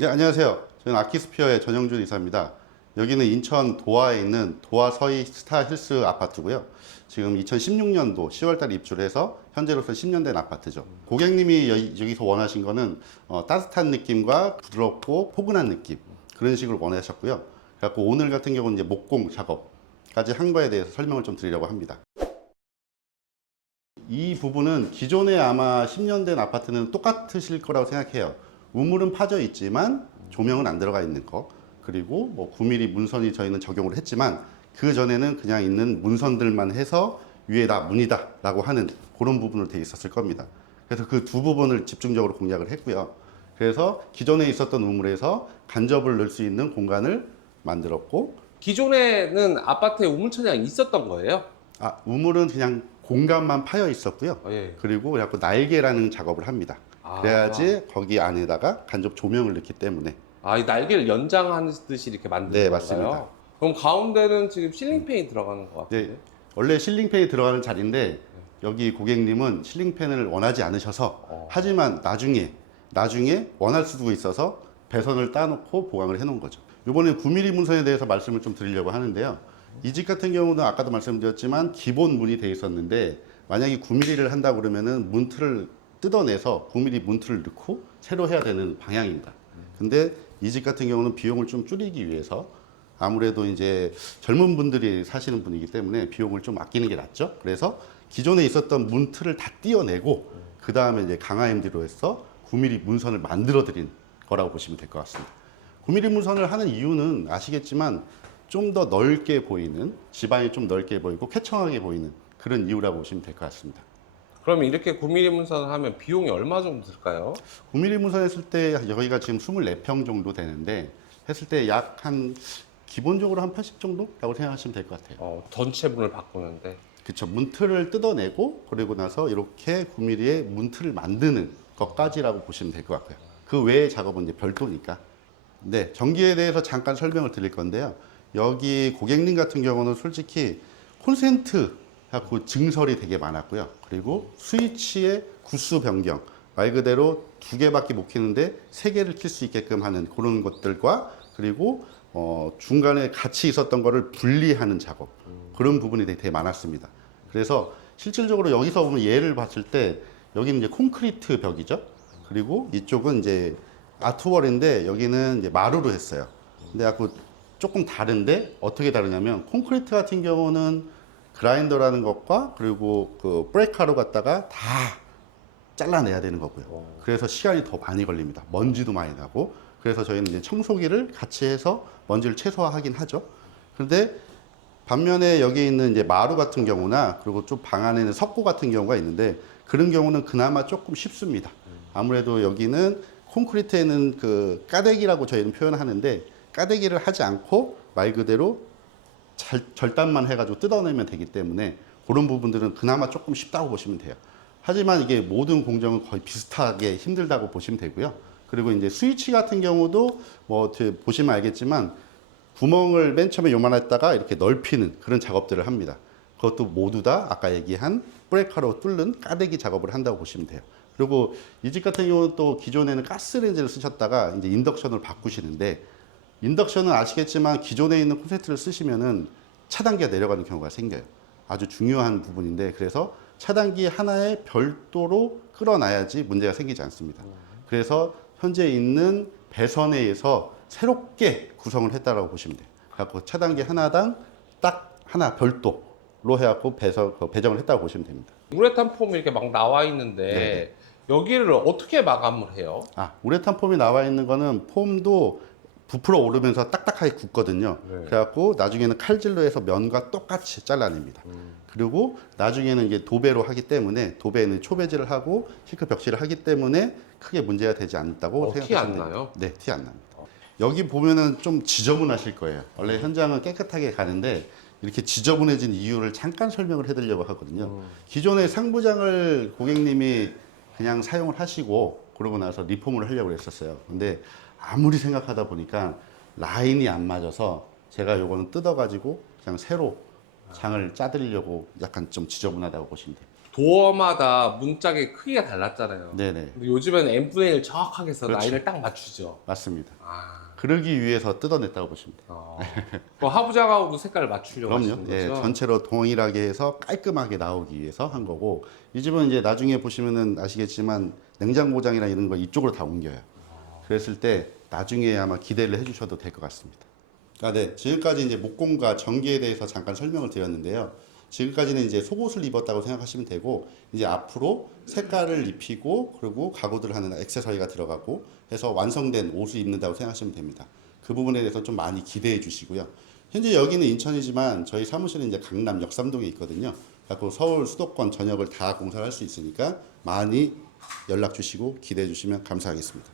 네, 안녕하세요. 저는 아키스피어의 전영준 이사입니다. 여기는 인천 도화에 있는 도화 서희 스타힐스 아파트고요. 지금 2016년도 10월달 입주를 해서 현재로서 10년 된 아파트죠. 고객님이 여기서 원하신 거는 따뜻한 느낌과 부드럽고 포근한 느낌, 그런 식으로 원하셨고요. 그래갖고 오늘 같은 경우는 이제 목공 작업까지 한 거에 대해서 설명을 좀 드리려고 합니다. 이 부분은 기존에 아마 10년 된 아파트는 똑같으실 거라고 생각해요. 우물은 파져 있지만 조명은 안 들어가 있는 거, 그리고 뭐 9mm 문선이 저희는 적용을 했지만 그 전에는 그냥 있는 문선들만 해서 위에다 문이다 라고 하는 그런 부분으로 되어 있었을 겁니다. 그래서 그 두 부분을 집중적으로 공략을 했고요. 그래서 기존에 있었던 우물에서 간접을 넣을 수 있는 공간을 만들었고, 기존에는 아파트에 우물천장이 있었던 거예요? 우물은 그냥 공간만 파여 있었고요. 예. 그리고 자꾸 날개라는 작업을 합니다. 그래야지 거기 안에다가 간접 조명을 넣기 때문에. 이 날개를 연장하듯이 이렇게 만든 네, 건가요? 맞습니다. 그럼 가운데는 지금 실링팬이 들어가는 것 네, 같은데? 원래 실링팬이 들어가는 자리인데 여기 고객님은 실링팬을 원하지 않으셔서, 하지만 나중에 원할 수도 있어서 배선을 따놓고 보강을 해 놓은 거죠. 이번에 9mm 문선에 대해서 말씀을 좀 드리려고 하는데요. 이 집 같은 경우는 아까도 말씀드렸지만 기본 문이 돼 있었는데, 만약에 9mm를 한다 그러면은 문틀을 뜯어내서 9mm 문틀을 넣고 새로 해야 되는 방향입니다. 근데 이 집 같은 경우는 비용을 좀 줄이기 위해서, 아무래도 이제 젊은 분들이 사시는 분이기 때문에 비용을 좀 아끼는 게 낫죠. 그래서 기존에 있었던 문틀을 다 띄어내고 그 다음에 이제 강화 MD로 해서 9mm 문선을 만들어 드린 거라고 보시면 될 것 같습니다. 9mm 문선을 하는 이유는 아시겠지만 좀 더 넓게 보이는, 집안이 좀 넓게 보이고 쾌청하게 보이는 그런 이유라고 보시면 될 것 같습니다. 그러면 이렇게 9mm 문선을 하면 비용이 얼마 정도 들까요? 9mm 문선 했을 때 여기가 지금 24평 정도 되는데, 했을 때 약 한 기본적으로 한 80 정도라고 생각하시면 될 것 같아요. 전체 문을 바꾸는데. 그쵸. 문틀을 뜯어내고 그리고 나서 이렇게 9mm의 문틀을 만드는 것까지라고 보시면 될 것 같고요. 그 외의 작업은 이제 별도니까. 네, 전기에 대해서 잠깐 설명을 드릴 건데요. 여기 고객님 같은 경우는 솔직히 콘센트 하고 증설이 되게 많았고요. 그리고 스위치의 구수 변경, 말 그대로 두 개밖에 못 켜는데 세 개를 켤 수 있게끔 하는 그런 것들과, 그리고 중간에 같이 있었던 거를 분리하는 작업, 그런 부분이 되게 많았습니다. 그래서 실질적으로 여기서 보면 예를 봤을 때 여기는 이제 콘크리트 벽이죠. 그리고 이쪽은 이제 아트월인데 여기는 이제 마루로 했어요. 근데 아까 조금 다른데, 어떻게 다르냐면 콘크리트 같은 경우는 그라인더라는 것과 그리고 그 브레이크로 갖다가 다 잘라내야 되는 거고요. 그래서 시간이 더 많이 걸립니다. 먼지도 많이 나고. 그래서 저희는 이제 청소기를 같이 해서 먼지를 최소화하긴 하죠. 그런데 반면에 여기 있는 이제 마루 같은 경우나, 그리고 좀 방 안에는 석고 같은 경우가 있는데, 그런 경우는 그나마 조금 쉽습니다. 아무래도 여기는 콘크리트에는 그 까대기라고 저희는 표현하는데, 까대기를 하지 않고 말 그대로 절단만 해가지고 뜯어내면 되기 때문에 그런 부분들은 그나마 조금 쉽다고 보시면 돼요. 하지만 이게 모든 공정은 거의 비슷하게 힘들다고 보시면 되고요. 그리고 이제 스위치 같은 경우도 뭐 보시면 알겠지만 구멍을 맨 처음에 요만했다가 이렇게 넓히는 그런 작업들을 합니다. 그것도 모두 다 아까 얘기한 브레이커로 뚫는 까대기 작업을 한다고 보시면 돼요. 그리고 이 집 같은 경우는 또 기존에는 가스레인지를 쓰셨다가 이제 인덕션으로 바꾸시는데, 인덕션은 아시겠지만 기존에 있는 콘센트를 쓰시면은 차단기가 내려가는 경우가 생겨요. 아주 중요한 부분인데, 그래서 차단기 하나에 별도로 끌어놔야지 문제가 생기지 않습니다. 그래서 현재 있는 배선에 의해서 새롭게 구성을 했다라고 보시면 돼요. 그래서 차단기 하나당 딱 하나 별도로 해갖고 배정을 했다고 보시면 됩니다. 우레탄 폼이 이렇게 막 나와 있는데 네네. 여기를 어떻게 마감을 해요? 우레탄 폼이 나와 있는 거는 폼도 부풀어 오르면서 딱딱하게 굳거든요. 네. 그래갖고 나중에는 칼질로 해서 면과 똑같이 잘라냅니다. 그리고 나중에는 이게 도배로 하기 때문에, 도배에는 초배질을 하고 실크 벽실을 하기 때문에 크게 문제가 되지 않다고 티 생각하시면 안 됩니다. 나요? 네, 티 안 납니다. 여기 보면은 좀 지저분하실 거예요. 원래 현장은 깨끗하게 가는데 이렇게 지저분해진 이유를 잠깐 설명을 해드리려고 하거든요. 기존의 상부장을 고객님이 그냥 사용을 하시고 그러고 나서 리폼을 하려고 했었어요. 근데 아무리 생각하다 보니까 라인이 안 맞아서 제가 요거는 뜯어가지고 그냥 새로 장을 짜드리려고, 약간 좀 지저분하다고 보시면 돼요. 도어마다 문짝의 크기가 달랐잖아요. 네네. 근데 요즘에는 n분의 1 정확하게 해서 그렇죠. 라인을 딱 맞추죠. 맞습니다. 아, 그러기 위해서 뜯어냈다고 보시면 돼요. 그 하부장하고도 색깔을 맞추려고 그럼요. 하시는 예, 거죠? 전체로 동일하게 해서 깔끔하게 나오기 위해서 한 거고, 이 집은 이제 나중에 보시면은 아시겠지만 냉장고장이나 이런 거 이쪽으로 다 옮겨요. 그랬을 때 나중에 아마 기대를 해주셔도 될 것 같습니다. 아, 네. 지금까지 이제 목공과 전기에 대해서 잠깐 설명을 드렸는데요. 지금까지는 이제 속옷을 입었다고 생각하시면 되고, 이제 앞으로 색깔을 입히고, 그리고 가구들 하는 액세서리가 들어가고 해서 완성된 옷을 입는다고 생각하시면 됩니다. 그 부분에 대해서 좀 많이 기대해 주시고요. 현재 여기는 인천이지만 저희 사무실은 이제 강남 역삼동에 있거든요. 그래서 서울 수도권 전역을 다 공사를 할 수 있으니까 많이 연락 주시고 기대해 주시면 감사하겠습니다.